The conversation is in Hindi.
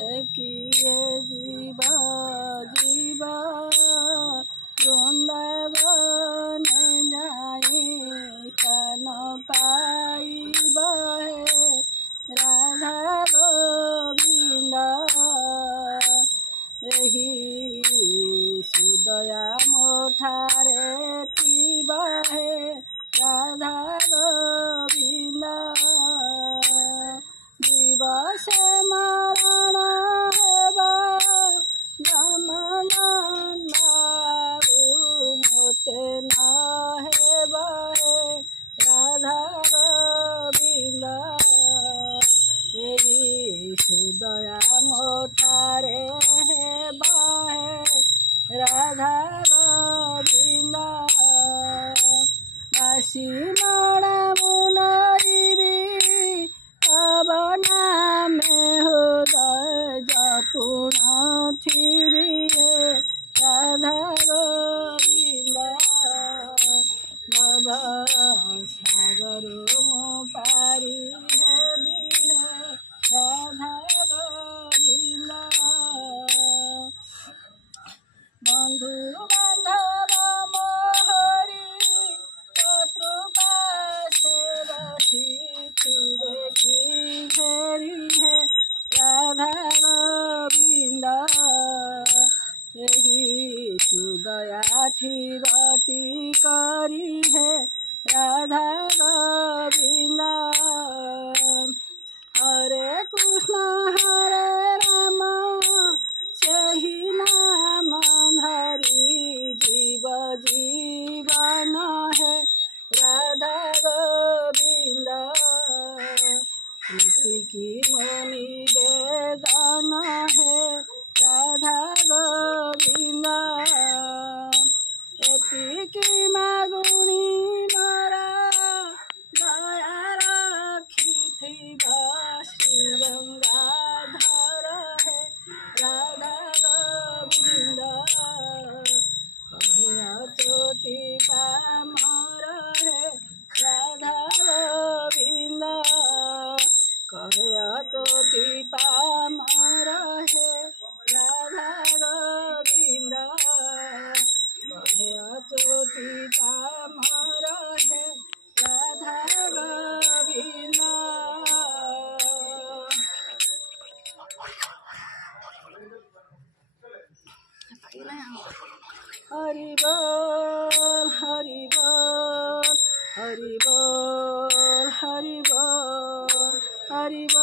किए जीवा जीवा वृंदावन जाई कान पाइब हे राधा गोविंद एही सुदया मोठारे थिबा हे राधा गोविंद दिवस मरण हेबा मोते न हेबा हे राधा गोविंद एही सुदया मोठारे हेबा हे राधा गोविंद आसी नड़ा मुनरी अब नामे हृदय जपुण थिबी हे राधा गोविंद भव सागर मो पारी हेबी हे राधा गोविंद बंधु बांधव मोहरी शत्रुपाशे बसिथिबे कि घेरी हे राधा गोविंद एही सुदया थिबटी करी हे राधा गोविंद हरे कृष्ण हरे राम सेही नाम धरी जीव जीवन है राधा गोविंद प्रीति की मणि वेदन है राधा गोविंद एतिकी मागुणी मरा दया रखिथिबा श्री गंगाधर है राधा गोविंद कहे अच्युति पामर है राधा गोविंद कहे अच्युति पामर है राधा गोविंद कहे अच्युति पामर है राधा गोविंद हरि बोल हरि बोल हरि बोल हरि बोल हरि बोल।